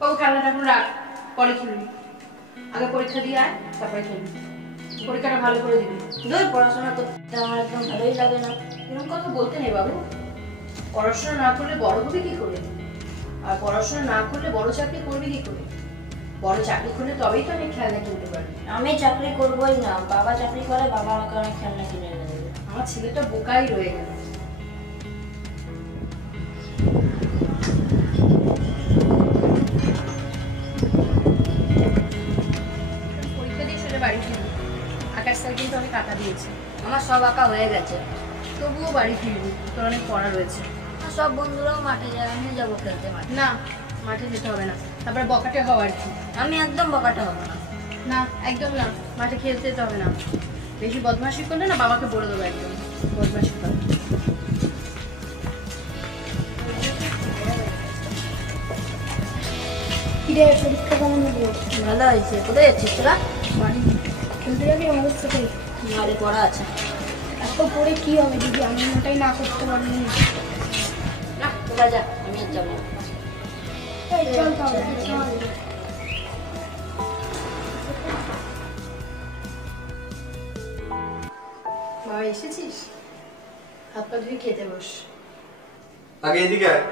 বাবু খেলাটা এখন রাখ, পরে খেলবি। আগে পরীক্ষা দিয়ে আয়, তারপরে খেলবি। পরীক্ষাটা ভালো করে দিবি। ধর পড়াশোনা করতে আমার একদম ভালোই লাগে না। এরকম কথা বলতে নেই বাবু। পড়াশোনা না করলে বড় হবে কি করে? আর পড়াশোনা না করলে বড় চাকরি করবি কি করে? বড় চাকরি করলে তবেই তো অনেক খেলনা কিনতে পারবি। আমি চাকরি করবোই না, বাবা চাকরি করে, বাবা আমাকে অনেক খেলনা কিনে এনে দেবে। আমার ছেলেটা বোকাই রয়ে গেল। পরীক্ষা দিয়ে সেটা বাড়ি ফিরবি। আকাশ স্যার কিন্তু অনেক আঁকা দিয়েছে। আমার সব আঁকা হয়ে গেছে। তবুও বাড়ি ফিরবি, তোর অনেক পড়া রয়েছে। আর সব বন্ধুরাও মাঠে যায়, আমিও যাবো খেলতে মাঠে। না, মাঠে যেতে হবে না, তারপরে বকাটে হওয়ার কি? আমি একদম বকাটে হবো না। না, একদম না, মাঠে খেলতে যেতে হবে না। বেশি বদমাশি করলে না বাবাকে বলে দেবো একদম। বদমাশি কর। কিরে পরীক্ষা কেমন হলো? ভালো হয়েছে। কোথায় যাচ্ছিস তোরা? বাড়ি খেলতে যাবি আমাদের সাথে? বাড়ি পড়া আছে। এত পড়ে কি হবে দিদি, আমি ওটাই না করতে পারিনি। না তোরা যা, আমি আর যাবো না। এই চল তাহলে চল। বাবা এসেছিস? হাত পা ধুয়ে খেতে বস। আগে এদিকে আয়,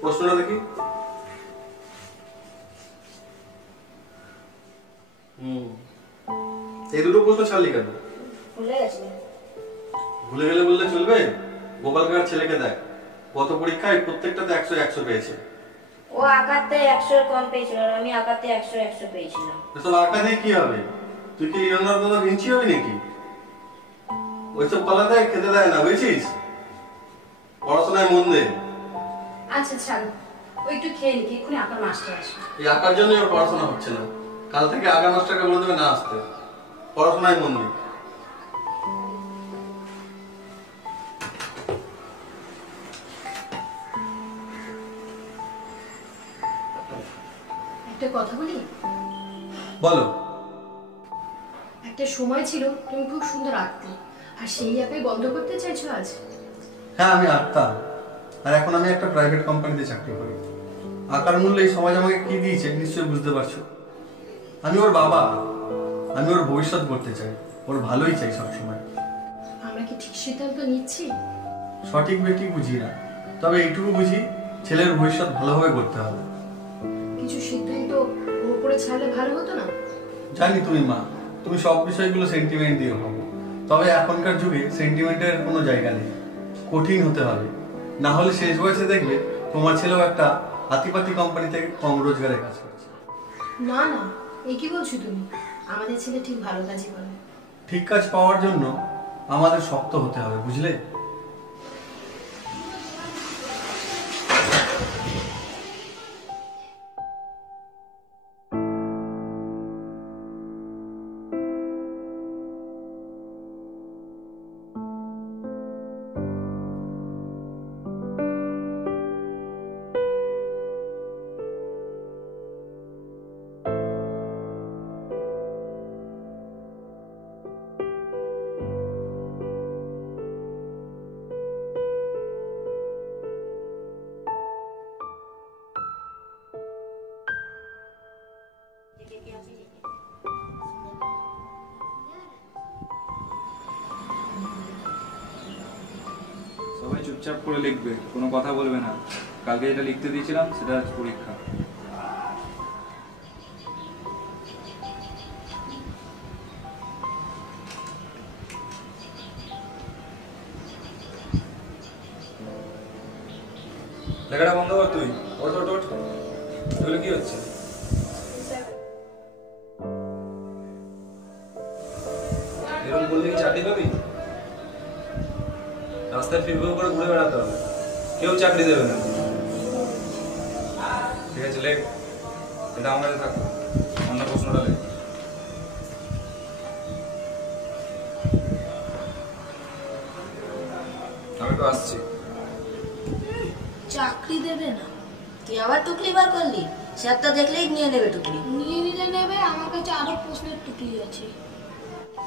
প্রশ্নটা দেখি। এই দুটো প্রশ্ন ছাড়লি কেন? ভুলে গেছি। ভুলে গেলে বললে চলবে? গোপাল কাকার ছেলেকে দেখ, গত পরীক্ষায় প্রত্যেকটাতে 100 পেয়েছে। ও আঁকাতে 100 কম পেয়েছিল, আর আমি আঁকাতে 100 পেয়েছিলাম। এসব আঁকা দিয়ে কি হবে? তুই কি লিওনার্দো দা ভিঞ্চি হবি নাকি? ওইসব কলাতে খেতে দেয় না, বুঝছিস? পড়াশোনায় মন দে। আচ্ছা ছাড়, ওই একটু খেয়ে নি, এক্ষুনি আঁকার মাস্টার আসবে। এই আঁকার জন্যই ওর পড়াশোনা হচ্ছে না। কাল থেকে আঁকার মাস্টারকে বলে দেবে না আসতে, পড়াশোনায় মন দে। একটা কথা বলি? বলো। একটা সময় ছিল তুমি খুব সুন্দর আঁকতে, আর সেই আঁকাই বন্ধ করতে চাইছো আজ? হ্যাঁ, আমি আঁকতাম, আর এখন আমি একটা প্রাইভেট কোম্পানিতে চাকরি করি। আঁকার মূল্য এই সমাজ আমাকে কি দিয়েছে নিশ্চয়ই বুঝতে পারছো। আমি ওর বাবা, আমি ওর ভবিষ্যৎ করতে চাই, ওর ভালোই চাই সবসময়। আমরা কি ঠিক সিদ্ধান্ত নিচ্ছি? সঠিক বেঠিক বুঝি না, তবে এইটুকু বুঝি ছেলের ভবিষ্যৎ ভালোভাবে করতে হবে। কিছু সিদ্ধান্ত ওর উপরে ছাড়লে ভালো হতো না? জানি তুমি মা, তুমি সব বিষয়গুলো সেন্টিমেন্ট দিয়ে ভাবো, তবে এখনকার যুগে সেন্টিমেন্টের কোনো জায়গা নেই। কঠিন হতে হবে, না হলে শেষ বয়সে দেখবে তোমার ছেলেও একটা হাতিপাতি কোম্পানিতে কম রোজগারে কাজ করছে। না না, এ কি বলছো তুমি? আমাদের ছেলে ঠিক ভালো কাজই করে। ঠিক কাজ পাওয়ার জন্য আমাদের শক্ত হতে হবে, বুঝলে? সবাই চুপচাপ করে লিখবে, কোনো কথা বলবে না। কালকে যেটা লিখতে দিয়েছিলাম সেটা আজ পরীক্ষা। লেখাটা বন্ধ কর তুই। ওঠ ওঠ ওঠ, এগুলো কি হচ্ছে? এরকম বললে কি চাকরি পাবি? রাস্তায় ফিরফির করে ঘুরে বেড়াতে হবে, কেউ চাকরি দেবে না। ঠিক আছে লেখ, এটা আমার কাছে থাকো। অন্য প্রশ্নটা লেখ। আমি তো আসছি। চাকরি দেবে না? তুই আবার টুকলি বার করলি? স্যারটা দেখলেই নিয়ে নেবে টুকলি। নিয়ে নিলে নেবে, আমার কাছে আরো প্রশ্নের টুকলি আছে।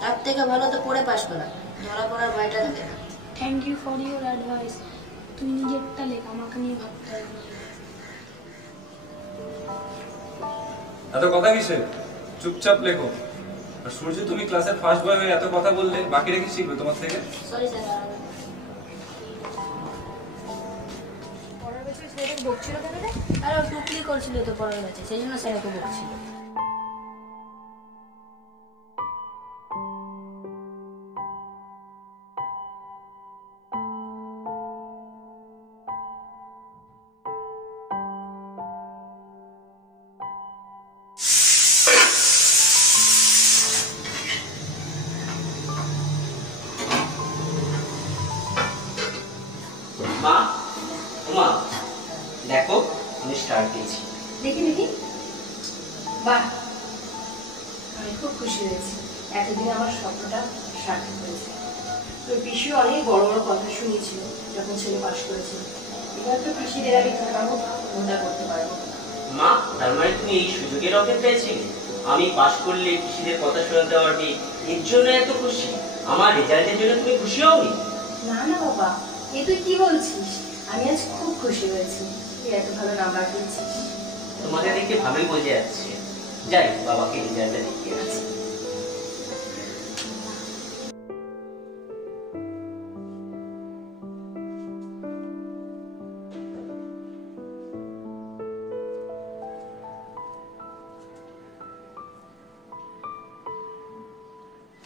তার থেকে ভালো তো পড়ে পাশ করা, ধরা পড়ার ভয়টা থাকে না। Thank you for your advice. তুই নিজেরটা লেখ, আমাকে নিয়ে ভাবতে হবে না। এত কথা কিসের? চুপচাপ লেখো। আর সূর্য, তুমি ক্লাসের ফার্স্ট বয় হয়ে এত কথা বললে, বাকিরা কি শিখবে তোমার থেকে? Sorry sir. পড়ার বছর ছেলেটাকে বকছিল কেন রে? আরে ও টুকলি করছিল তো পড়ার কাছে, সেই জন্য স্যার ওকে বকছিল। মা, মা দেখো আমি স্টার পেয়েছি। দেখি দেখি। বাহ, আমি খুব খুশি হয়েছি। এতদিন আমার স্বপ্নটা সার্থক হয়েছে। তোর পিসিও অনেক বড় বড় কথা শুনিয়েছিল যখন ছেলে পাশ করেছিল। এবার তো পিসিদের আমি খাটাবো, মজা করতে পারবো। মা, তার মানে তুমি এই সুযোগের অপেক্ষা পেয়েছিলে? আমি পাশ করলে কৃষিদের কথা শোনাতে পারবি, এর জন্য এত খুশি? আমার রেজাল্টের জন্য তুমি খুশি হওনি? না না বাবা, এ তুই কি বলছিস? আমি আজ খুব খুশি হয়েছি তুই এত ভালো নাম্বার পেয়েছিস। তোমাকে দেখে ভালোই বোঝা যাচ্ছে। যাই বাবাকে রেজাল্টটা দেখিয়ে আসি।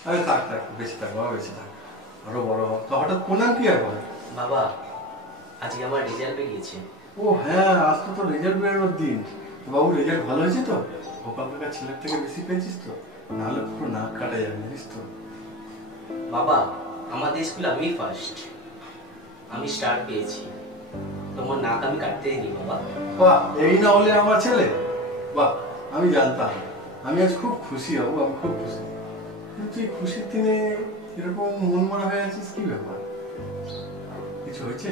আরে থাক থাক, বেঁচে থাক বাবা, বেঁচে থাক, আরো বড় হোক। তো হঠাৎ কোনার কি এখন? বাবা, আজকে আমার রেজাল্ট বেরিয়েছে। ও হ্যাঁ, আজ তো তোর রেজাল্ট বেরোনোর দিন। তো বাবু, রেজাল্ট ভালো হয়েছে তো? গোপাল কাকার ছেলের থেকে বেশি পেয়েছিস তো? নাহলে পুরো নাক কাটা যাবে, জানিস তো। বাবা, আমাদের স্কুলে আমি ফার্স্ট, আমি স্টার পেয়েছি। তোমার নাক আমি কাটতে দিই বাবা। বাহ, এই না হলে আমার ছেলে। বাহ, আমি জানতাম। আমি আজ খুব খুশি হব, আমি খুব খুশি। কিন্তু তুই খুশির দিনে এরকম মন মরা হয়ে আছিস, কি ব্যাপার? কিছু হয়েছে?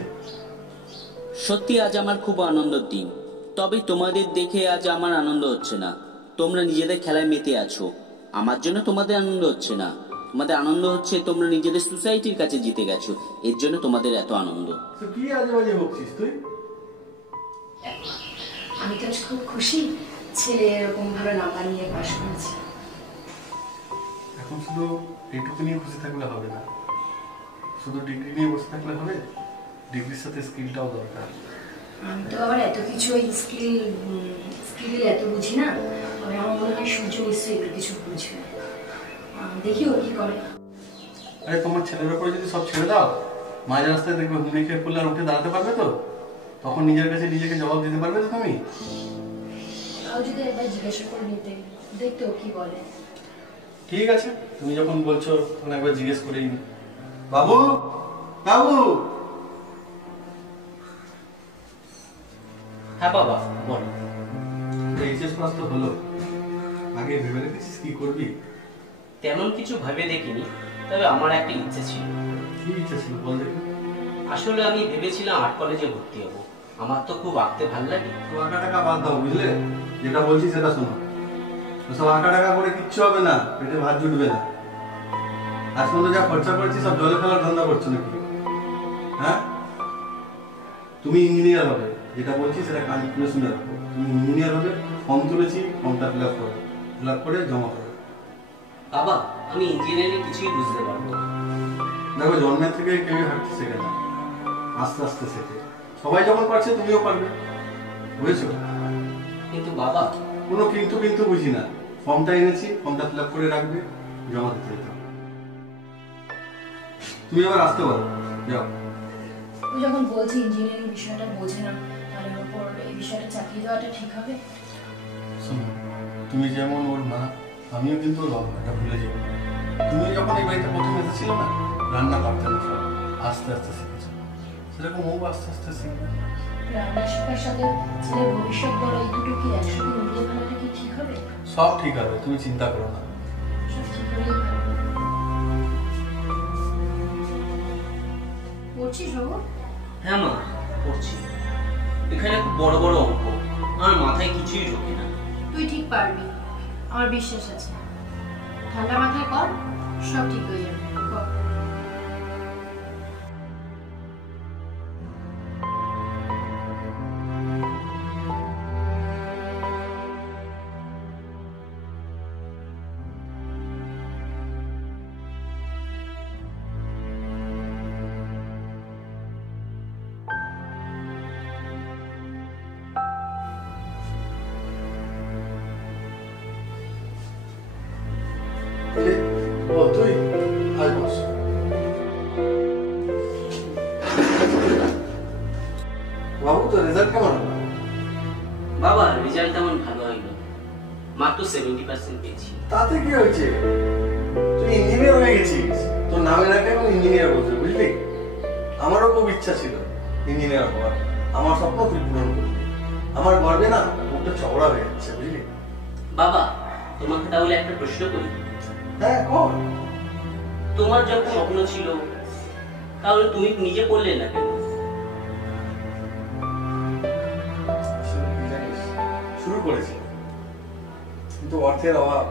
সত্যি আজ আমার খুব আনন্দের দিন, তবে তোমাদের দেখে আজ আমার আনন্দ হচ্ছে না। তোমরা নিজেদের খেলায় মেতে আছো, আমার জন্য তোমাদের আনন্দ হচ্ছে না। তোমাদের আনন্দ হচ্ছে তোমরা নিজেদের সোসাইটির কাছে জিতে গেছো, এর জন্য তোমাদের এত আনন্দ। তো কি আজে বাজে বকছিস তুই? আমি তো আজ খুব খুশি ছেলে এরকম ভালো নাম্বার নিয়ে পাশ করেছে। এখন শুধু এইটুকু নিয়ে খুশি থাকলে হবে না, শুধু ডিগ্রি নিয়ে বসে থাকলে হবে। ডিগ্রির সাথে স্কিলটাও দরকার। আমি তো আবার এত কিছু ওই স্কিল এত বুঝি না। তবে আমার মনে হয় সূর্য নিশ্চয়ই এগুলো কিছু বুঝবে। দেখি ও কি করে। আরে তোমার ছেলের উপরে যদি সব ছেড়ে দাও, মাঝ রাস্তায় দেখবে হুমড়ি খেয়ে পড়লে আর উঠে দাঁড়াতে পারবে তো? তখন নিজের কাছে নিজেকে জবাব দিতে পারবে তো তুমি? তাও যদি একবার জিজ্ঞাসা করে নিতে, দেখতে ও কি বলে। ঠিক আছে, তুমি যখন বলছো তখন একবার জিজ্ঞেস করেই নি। বাবু, বাবু। হ্যাঁ বাবা, বলো। এইচএস পাস তো হলো, আগে ভেবে রেখেছিস কি করবি? তেমন কিছু ভেবে দেখিনি, তবে আমার একটা ইচ্ছে ছিল। কি ইচ্ছা ছিল বল দেখি। আসলে আমি ভেবেছিলাম আর্ট কলেজে ভর্তি হব। আমার তো খুব আঁকতে ভালো লাগে। তো আঁকা টাকা বাদ দাও, বুঝলে? যেটা বলছি সেটা শোনো। সব আঁকা টাকা করে কিচ্ছু হবে না, পেটে ভাত জুটবে না। আজ পর্যন্ত যা খরচা করেছি সব জলে ফেলার ধান্দা করছো নাকি? হ্যাঁ, তুমি ইঞ্জিনিয়ার হবে, যেটা বলছি সেটা কান খুলে শুনে রাখো। তুমি ইঞ্জিনিয়ার হবে, ফর্ম তুলেছি, ফর্মটা ফিল আপ করে জমা করো। বাবা, আমি ইঞ্জিনিয়ারিং কিছুই বুঝতে পারবো না। দেখো, জন্মের থেকে কেউ হাঁটতে শেখে না, আস্তে আস্তে শেখে। সবাই যখন পারছে তুমিও পারবে, বুঝেছো? কিন্তু বাবা, কোনো কিন্তু কিন্তু বুঝি না। ফর্মটা এনেছি, ফর্মটা ফিল আপ করে রাখবে, জমা দিতে যেতে হবে। তুমি আবার আসতে পারো, যাও। ও যখন বলছে ইঞ্জিনিয়ারিং বিষয়টা বোঝে না, তাহলে ওর উপর এই বিষয়টা চাপিয়ে দেওয়াটা ঠিক হবে? শোনো, তুমি যেমন ওর মা, আমিও কিন্তু ওর বাবা, এটা ভুলে যাবো। তুমি যখন এই বাড়িতে প্রথম এসেছিল না, রান্না পারতে না, সব আস্তে আস্তে শিখেছো। সেরকম ও আস্তে আস্তে শিখবে। রান্না শেখার সাথে ছেলের ভবিষ্যৎ বড়, এই দুটো কি একসাথে মিলিয়ে ফেলাটা কি ঠিক হবে? সব ঠিক হবে, তুমি চিন্তা করো না। সব ঠিক হলেই ভালো। পড়ছিস বাবু? হ্যাঁ মা, পড়ছি। এখানে খুব বড় বড় অঙ্ক, আমার মাথায় কিছুই ঢোকে না। তুই ঠিক পারবি, আমার বিশ্বাস আছে। ঠান্ডা মাথায় কর, সব ঠিক হয়ে যাবে। কর। 70% পেয়েছি। তাতে কি হয়েছে? তুই ইঞ্জিনিয়ার হয়ে গেছিস, তোর নামের আগে এখন ইঞ্জিনিয়ার বলছে, বুঝলি? আমারও খুব ইচ্ছা ছিল ইঞ্জিনিয়ার হওয়ার, আমার স্বপ্ন তুই পূরণ করবি। আমার গর্বে না মুখটা চওড়া হয়ে যাচ্ছে, বুঝলি? বাবা, তোমাকে তাহলে একটা প্রশ্ন করি। হ্যাঁ, কর। তোমার যখন স্বপ্ন ছিল তাহলে তুমি নিজে পড়লে না কেন? শুরু করেছি, কিন্তু অর্থের অভাব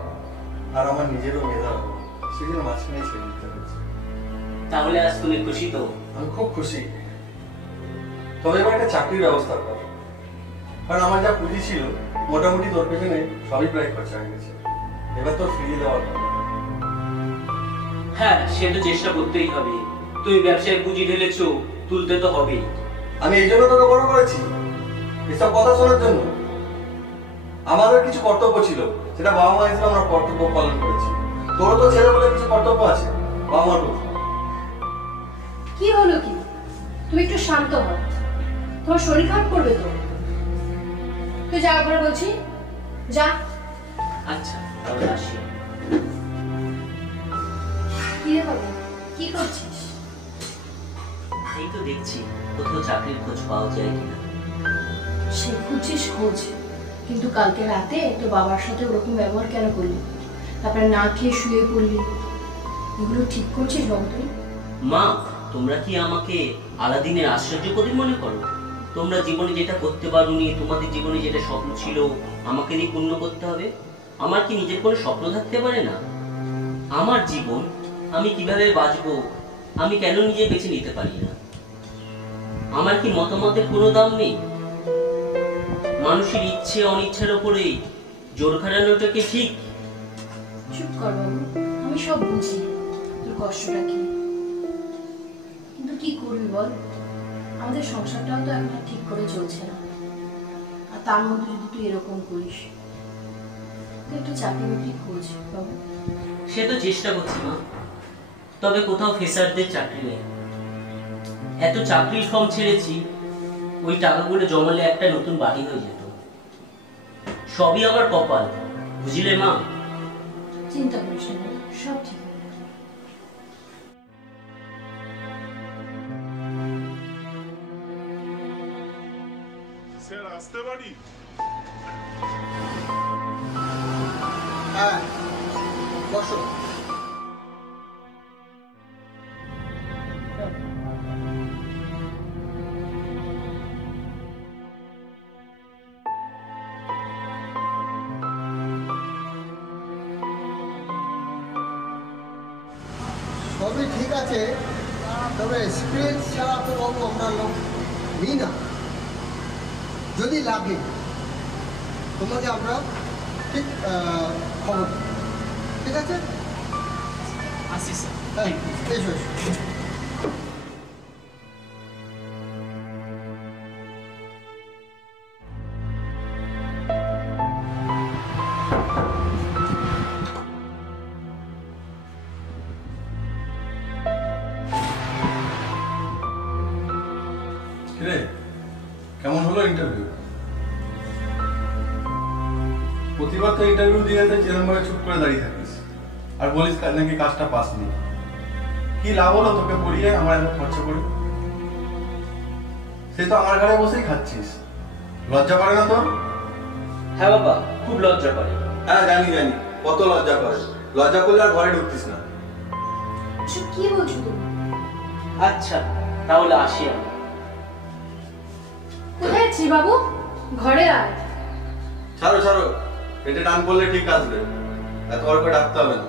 আর আমার নিজেরও মেধার অভাব, সেই জন্য মাঝখানে ছেড়ে দিতে হয়েছে। তাহলে আজ তুমি খুশি তো? আমি খুব খুশি, তবে এবার একটা চাকরির ব্যবস্থা কর, কারণ আমার যা পুঁজি ছিল মোটামুটি তোর পেছনে সবই প্রায় খরচা হয়ে গেছে। এবার তোর ফিরিয়ে দেওয়ার কথা। হ্যাঁ, সে তো চেষ্টা করতেই হবে। তুমি ব্যবসায় পুঁজি ঢেলেছো, তুলতে তো হবেই। আমি এই জন্য তোকে বড় করেছি, এসব কথা শোনার জন্য। আমাদের কিছু কর্তব্য ছিল, সেটা বাবা মা হিসেবে আমরা কর্তব্য পালন করেছি। তোর তো ছেলে বলে কিছু কর্তব্য আছে বাবা মার প্রতি। কি হলো কি? তুমি একটু শান্ত হও, তোমার শরীর খারাপ করবে তো। তুই যা করে বলছি, যা। আচ্ছা, তাহলে আসি। কি রে বাবু, কি করছিস? এই তো দেখছি কোথাও চাকরির খোঁজ পাওয়া যায় কিনা। সে খুঁজছিস খোঁজ, কিন্তু কালকে রাতে তোর বাবার সাথে ওরকম ব্যবহার কেন করলি? তারপরে না খেয়ে শুয়ে পড়লি, এগুলো ঠিক করছিস বাবু তুই? মা, তোমরা কি আমাকে আলাদিনের আশ্চর্য কবি মনে করো? তোমরা জীবনে যেটা করতে পারোনি, তোমাদের জীবনে যেটা স্বপ্ন ছিল আমাকে দিয়ে পূর্ণ করতে হবে, আমার কি নিজের কোনো স্বপ্ন থাকতে পারে না? আমার জীবন আমি কিভাবে বাঁচবো আমি কেন নিজে বেছে নিতে পারি না? আমার কি মতামতের কোনো দাম নেই? মানুষের ইচ্ছে অনিচ্ছার উপরে জোর খাটানোটা কি ঠিক? চুপ কর বাবু, আমি সব বুঝি তোর কষ্টটা কি, কিন্তু কি করবি বল? আমাদের সংসারটাও তো এখন ঠিক করে চলছে না, আর তার মধ্যে যদি তুই এরকম করিস, তুই একটু চাকরি বাকরি খোঁজ বাবু। সে তো চেষ্টা করছি মা, তবে কোথাও ফেসারদের চাকরি নেই। এত চাকরির ফর্ম ছেড়েছি, ওই টাকাগুলো জমালে একটা নতুন বাড়ি হয়ে যেত। সবই আমার কপাল, বুঝলে মা? চিন্তা করিস না, সব ঠিক হয়ে যাবে। স্যার, আসতে পারি? হ্যাঁ, বসো। সবই ঠিক আছে, তবে এক্সপিরিয়েন্স ছাড়া তো বাবু আমরা লোক নিই না। যদি লাগে তোমাকে আমরা ঠিক খবর দেব। ঠিক আছে? আসি স্যার। হ্যাঁ, এসো এসো। কিরে, কেমন হলো ইন্টারভিউ? প্রতিবার তো ইন্টারভিউ দিয়ে যেরকম ভাবে চুপ করে দাঁড়িয়ে থাকিস আর বলিস নাকি কাজটা পাসনি। কি লাভ হলো তোকে পড়িয়ে আমার এত খরচা করে? সে তো আমার ঘরে বসেই খাচ্ছিস, লজ্জা করে না তোর? হ্যাঁ বাবা, খুব লজ্জা করে। হ্যাঁ জানি জানি, কত লজ্জা করে। লজ্জা করলে আর ঘরে ঢুকতিস না। কি বলছো তুমি? আচ্ছা, তাহলে আসি আমি। কোথায় আছিস বাবু? ঘরে আয়। ছাড়ো ছাড়ো, পেটে টান পড়লে ঠিক আসবে, এত অল্প ডাকতে হবে না।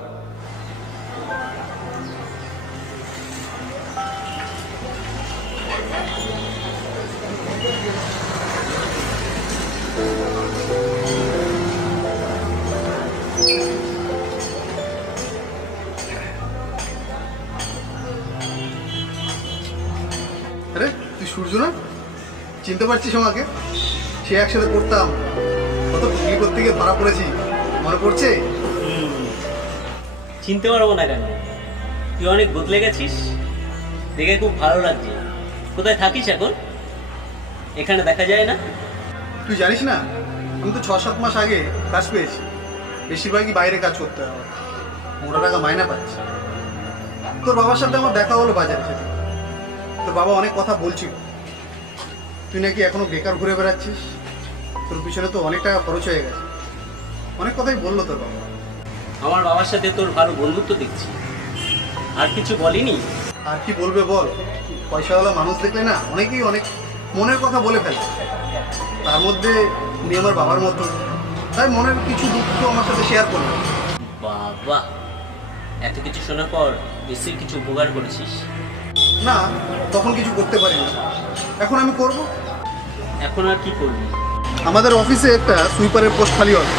আরে তুই সূর্য না? চিনতে পারছিস আমাকে? সে একসাথে পড়তাম, কত বিক্রি করতে গিয়ে ধরা পড়েছি, মনে পড়ছে? চিনতে পারবো না কেন? তুই অনেক বদলে গেছিস, দেখে খুব ভালো লাগছে। কোথায় থাকিস এখন? এখানে দেখা যায় না? তুই জানিস না, আমি তো 6-7 মাস আগে কাজ পেয়েছি। বেশিরভাগই বাইরে কাজ করতে হয় আমার, মোটা টাকা মাইনা পাচ্ছি। তোর বাবার সাথে আমার দেখা হলো বাজারে সেদিন। তোর বাবা অনেক কথা বলছিল, তুই নাকি এখনো বেকার ঘুরে বেড়াচ্ছিস, তোর পিছনে তো অনেক টাকা খরচ হয়ে গেছে, অনেক কথাই বললো তোর বাবা। আমার বাবার সাথে তোর ভালো বন্ধুত্ব দেখছি, আর কিছু বলিনি? আর কি বলবে বল, পয়সাওয়ালা মানুষ দেখলে না অনেকেই অনেক মনের কথা বলে ফেলে, তার মধ্যে উনি আমার বাবার মতো, তাই মনের কিছু দুঃখ আমার সাথে শেয়ার করলো। বাবা, এত কিছু শোনার পর নিশ্চয়ই কিছু উপকার করেছিস? না, তখন কিছু করতে পারিনি, এখন আমি করব। এখন আর কি করবি? আমাদের অফিসে একটা সুইপারের পোস্ট খালি হবে,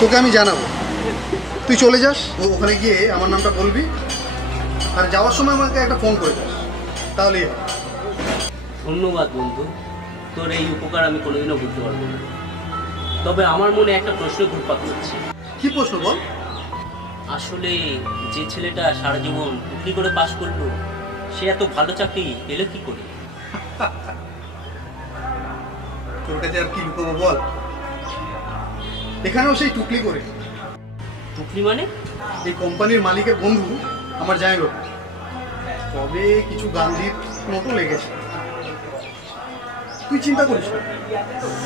তোকে আমি জানাবো, তুই চলে যাস, ওখানে গিয়ে আমার নামটা বলবি, আর যাওয়ার সময় আমাকে একটা ফোন করে যাস, তাহলেই হবে। ধন্যবাদ বন্ধু, তোর এই উপকার আমি কোনোদিনও বুঝতে পারবো না। তবে আমার মনে একটা প্রশ্ন ঘুরপাক করছে। কি প্রশ্ন বল? আসলে যে ছেলেটা সারা জীবন কি করে পাশ করলো, সে এত ভালো চাকরি পেলো কি করে? তোর কাছে আর কি লুকাবো বল, এখানেও সেই টুকলি করে। টুকলি মানে? এই কোম্পানির মালিকের বন্ধু আমার জায়গা, তবে কিছু গান্ধীর নোটও লেগেছে। তুই চিন্তা করিস না,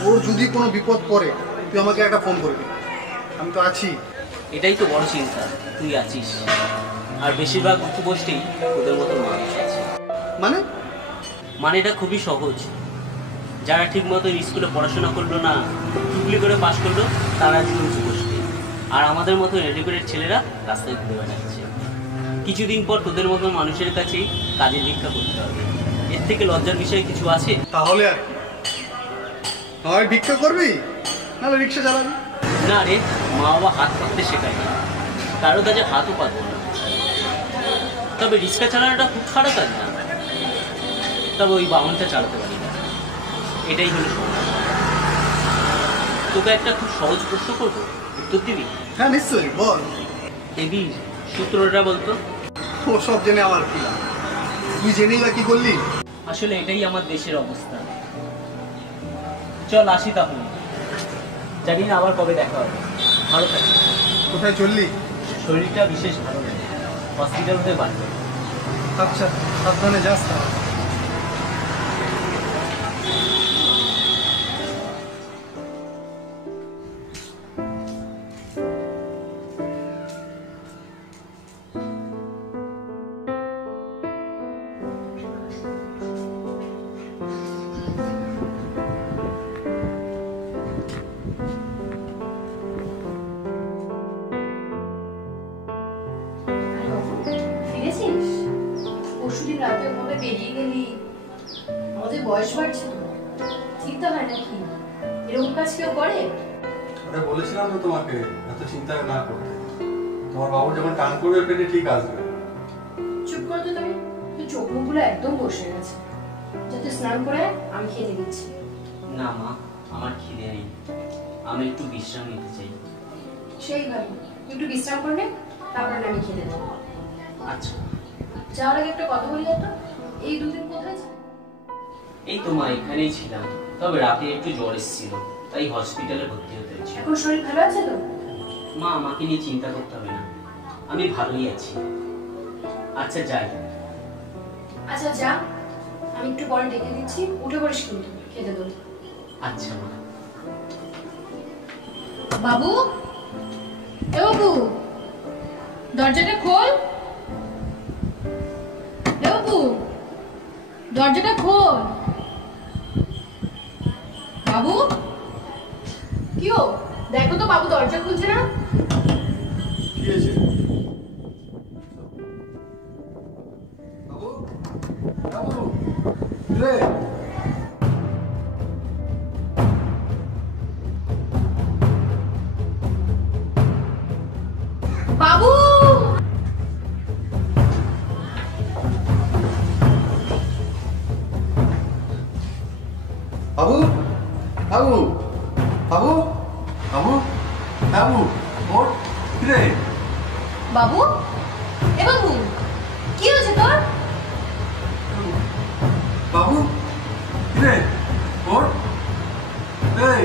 ওর যদি কোনো বিপদ পড়ে তুই আমাকে একটা ফোন করবি, আমি তো আছি। এটাই তো বড় চিন্তা, তুই আছিস, আর বেশিরভাগ উপপোস্টেই ওদের মতো মানুষ আছে। মানে এটা খুবই সহজ, যারা ঠিক মতো স্কুলে পড়াশোনা করলো না, টুকলি করে পাশ করলো, তারা আজকে উঁচু পোস্টে, আর আমাদের মতো এডুকেটেড ছেলেরা রাস্তায় ঘুরে বেড়াচ্ছে। কিছুদিন পর তোদের মতো মানুষের কাছেই কাজের ভিক্ষা করতে হবে, এর থেকে লজ্জার বিষয় কিছু আছে? তাহলে আর কি, হয় ভিক্ষা করবি নাহলে রিক্সা চালাবি। না রে, মা বাবা হাত পাততে শেখায়নি, কারো কাজে হাতও পাতবো না। তবে রিক্সা চালানোটা খুব খারাপ কাজ না, তবে ওই বাহনটা চালাতে পারি না, এটাই হলো সমস্যা। তোকে একটা খুব সহজ প্রশ্ন করবো, উত্তর দিবি? হ্যাঁ নিশ্চয়ই, বল। এবির সূত্রটা বলতো। ও সব জেনে আমার কি, তুই জেনেই বা কি করলি? আসলে এটাই আমার দেশের অবস্থা। চল আসি তাহলে, জানি না আবার কবে দেখা হবে। ভালো থাকিস। কোথায় চললি? শরীরটা বিশেষ ভালো লাগে, হসপিটাল হতে পারবে। আচ্ছা, সাবধানে যাস তাহলে। ফিরেছিস? পরশুদিন রাতে ওভাবে বেরিয়ে গেলি, আমাদের বয়স বাড়ছে তো, চিন্তা হয় নাকি? এরকম কাজ কেউ করে? ওটা বলেছিলাম তো তোমাকে এত চিন্তা না করতে, তোমার বাবু যখন টান করবে পেটে ঠিক আসবে। চুপ কর তো তুমি, তোর চোখ মুখগুলো একদম বসে গেছে। যাতে স্নান করে আমি খেতে দিচ্ছি। না মা, আমার খিদে নেই, আমি একটু বিশ্রাম নিতে চাই। সেই ভালো, একটু বিশ্রাম করে নে, তারপরে আমি খেতে দেবো। আচ্ছা, যাওয়ার আগে একটা কথা বলি, একটা এই দুদিন কোথায় ছিল? এই তো মা, এখানেই ছিলাম, তবে রাতে একটু জ্বর এসেছিল, তাই হসপিটালে ভর্তি হতে হয়েছিল। এখন শরীর ভালো আছে তো? মা, আমাকে নিয়ে চিন্তা করতে হবে না, আমি ভালোই আছি। আচ্ছা যাই। আচ্ছা যা, আমি একটু পরে ডেকে দিচ্ছি, উঠে পড়িস কিন্তু খেতে দেবো। আচ্ছা মা। বাবু, এ বাবু, দরজাটা খোল। এ বাবু, দরজাটা খোল। বাবু, কি ও, দেখো তো বাবু দরজা খুলছে না। কি হয়েছে? বাবু, বাবু, রে। বাবু, বাবু, বাবু, বাবু, বাবু, বাবু, ওর কি রে? বাবু, এ বাবু, কি হয়েছে তোর? বাবু, কি রে? ওর এই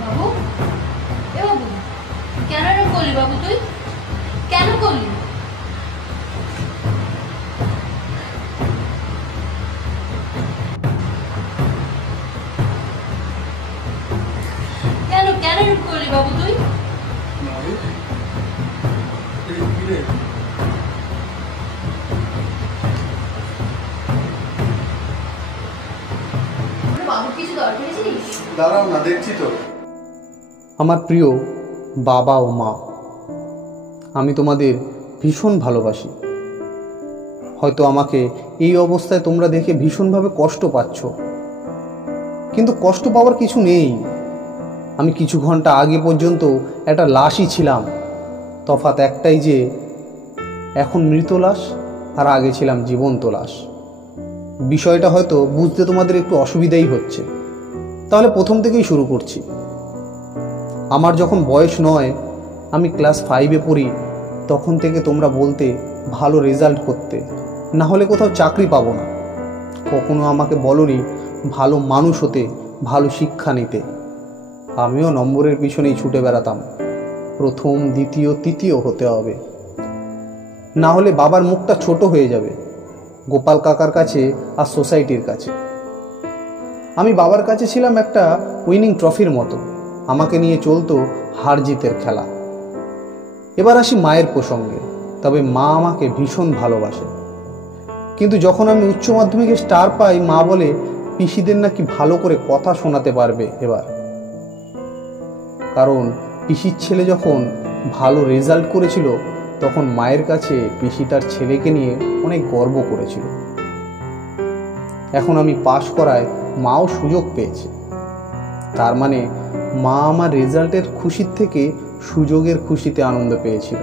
বাবু, এ বাবু, কেন এরকম করলি বাবু? তুই কেন করলি? কেন কেন এরকম করলি বাবু তুই? বাবু কিছু দরকার ছিলিস? দাঁড়াও না, দেখছি তো। আমার প্রিয় বাবা ও মা, আমি তোমাদের ভীষণ ভালোবাসি। হয়তো আমাকে এই অবস্থায় তোমরা দেখে ভীষণভাবে কষ্ট পাচ্ছ, কিন্তু কষ্ট পাওয়ার কিছু নেই। আমি কিছু ঘন্টা আগে পর্যন্ত একটা লাশই ছিলাম। তফাৎ একটাই যে এখন মৃত লাশ, আর আগে ছিলাম জীবন্ত লাশ। বিষয়টা হয়তো বুঝতে তোমাদের একটু অসুবিধাই হচ্ছে। তাহলে প্রথম থেকেই শুরু করছি। আমার যখন বয়স 9, আমি ক্লাস 5-এ পড়ি, তখন থেকে তোমরা বলতে ভালো রেজাল্ট করতে, না হলে কোথাও চাকরি পাবো না। কখনো আমাকে বলনি ভালো মানুষ হতে, ভালো শিক্ষা নিতে। আমিও নম্বরের পিছনেই ছুটে বেড়াতাম, প্রথম, দ্বিতীয়, তৃতীয় হতে হবে, না হলে বাবার মুখটা ছোট হয়ে যাবে গোপাল কাকার কাছে আর সোসাইটির কাছে। আমি বাবার কাছে ছিলাম একটা উইনিং ট্রফির মতো, আমাকে নিয়ে চলতো হার জিতের খেলা। এবার আসি মায়ের প্রসঙ্গে। তবে মা আমাকে ভীষণ ভালোবাসে, কিন্তু যখন আমি উচ্চ মাধ্যমিকে স্টার পাই, মা বলে পিসিদের নাকি ভালো করে কথা শোনাতে পারবে এবার। কারণ পিসির ছেলে যখন ভালো রেজাল্ট করেছিল, তখন মায়ের কাছে পিসি তার ছেলেকে নিয়ে অনেক গর্ব করেছিল। এখন আমি পাশ করায় মাও সুযোগ পেয়েছে। তার মানে মা আমার রেজাল্টের খুশির থেকে সুযোগের খুশিতে আনন্দ পেয়েছিল।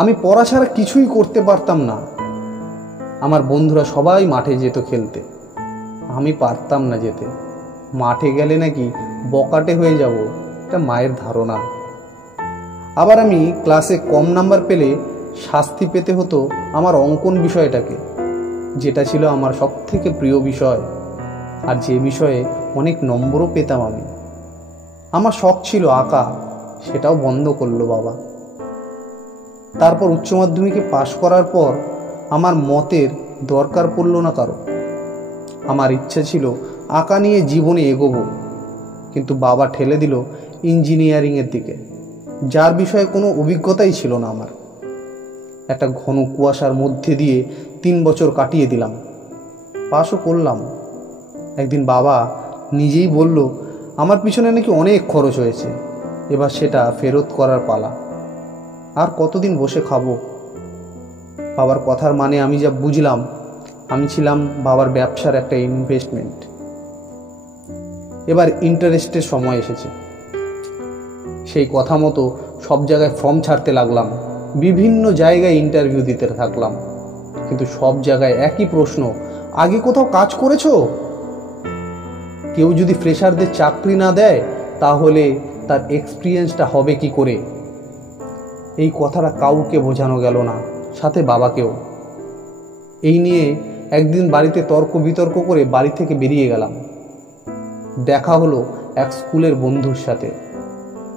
আমি পড়া ছাড়া কিছুই করতে পারতাম না। আমার বন্ধুরা সবাই মাঠে যেত খেলতে, আমি পারতাম না যেতে। মাঠে গেলে নাকি বকাটে হয়ে যাব, এটা মায়ের ধারণা। আবার আমি ক্লাসে কম নাম্বার পেলে শাস্তি পেতে হতো আমার অঙ্কন বিষয়টাকে, যেটা ছিল আমার সবথেকে প্রিয় বিষয়, আর যে বিষয়ে অনেক নম্বরও পেতাম আমি। আমার শখ ছিল আঁকা, সেটাও বন্ধ করলো বাবা। তারপর উচ্চ মাধ্যমিকে পাশ করার পর আমার মতের দরকার পড়ল না কারো। আমার ইচ্ছা ছিল আঁকা নিয়ে জীবনে এগোবো, কিন্তু বাবা ঠেলে দিল ইঞ্জিনিয়ারিংয়ের দিকে, যার বিষয়ে কোনো অভিজ্ঞতাই ছিল না আমার। একটা ঘন কুয়াশার মধ্যে দিয়ে 3 বছর কাটিয়ে দিলাম, পাশও করলাম। একদিন বাবা নিজেই বলল আমার পিছনে নাকি অনেক খরচ হয়েছে, এবার সেটা ফেরত করার পালা। আর কতদিন বসে খাবো? বাবার কথার মানে আমি যা বুঝলাম, আমি ছিলাম বাবার ব্যবসার একটা ইনভেস্টমেন্ট। এবার ইন্টারেস্টের সময় এসেছে। সেই কথা মতো সব জায়গায় ফর্ম ছাড়তে লাগলাম, বিভিন্ন জায়গায় ইন্টারভিউ দিতে থাকলাম, কিন্তু সব জায়গায় একই প্রশ্ন, আগে কোথাও কাজ করেছো? কেউ যদি ফ্রেশারদের চাকরি না দেয়, তাহলে তার এক্সপিরিয়েন্সটা হবে কি করে? এই কথাটা কাউকে বোঝানো গেল না, সাথে বাবাকেও। এই নিয়ে একদিন বাড়িতে তর্ক বিতর্ক করে বাড়ি থেকে বেরিয়ে গেলাম। দেখা হলো এক স্কুলের বন্ধুর সাথে,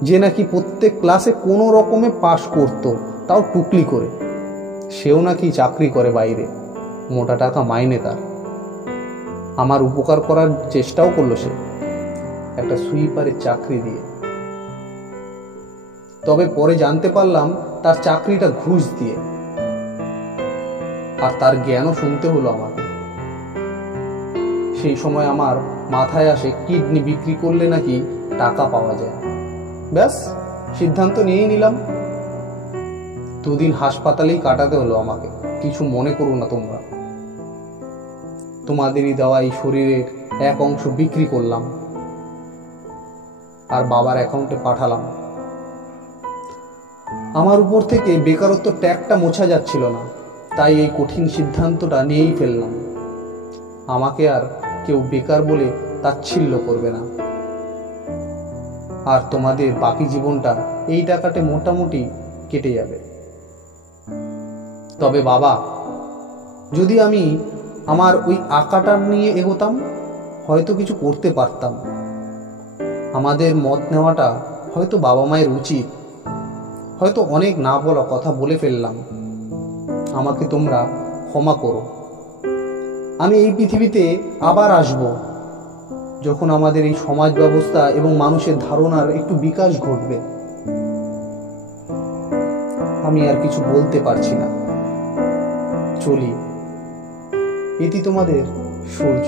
যে নাকি প্রত্যেক ক্লাসে কোনো রকমে পাশ করত, তাও টুকলি করে। সেও নাকি চাকরি করে বাইরে, মোটা টাকা মাইনে তার। আমার উপকার করার চেষ্টাও করলো সে, একটা সুইপারের চাকরি দিয়ে। তবে পরে জানতে পারলাম তার চাকরিটা ঘুষ দিয়ে, আর তার জ্ঞানও শুনতে হলো আমাকে। সেই সময় আমার মাথায় আসে কিডনি বিক্রি করলে নাকি টাকা পাওয়া যায়। ব্যাস, সিদ্ধান্ত নিয়েই নিলাম। 2 দিন হাসপাতালেই কাটাতে হলো আমাকে। কিছু মনে করো না তোমরা। তোমাদেরই দেওয়া এই শরীরের এক অংশ বিক্রি করলাম, আর বাবার অ্যাকাউন্টে পাঠালাম। আমার উপর থেকে বেকারত্ব ট্যাগটা মোছা যাচ্ছিল না, তাই এই কঠিন সিদ্ধান্তটা নিয়েই ফেললাম। আমাকে আর কেউ বেকার বলে তাচ্ছিল্য করবে না, আর তোমাদের বাকি জীবনটা এই টাকাতে মোটামুটি কেটে যাবে। তবে বাবা, যদি আমি আমার ওই আঁকাটা নিয়ে এগোতাম, হয়তো কিছু করতে পারতাম। আমাদের মত নেওয়াটা হয়তো বাবা মায়ের উচিত, হয়তো অনেক না বলা কথা বলে ফেললাম, আমাকে তোমরা ক্ষমা করো। আমি এই পৃথিবীতে আবার আসব যখন আমাদের এই সমাজ ব্যবস্থা এবং মানুষের ধারণার একটু বিকাশ ঘটবে। আমি আর কিছু বলতে পারছি না, চলি। এটি তোমাদের সূর্য।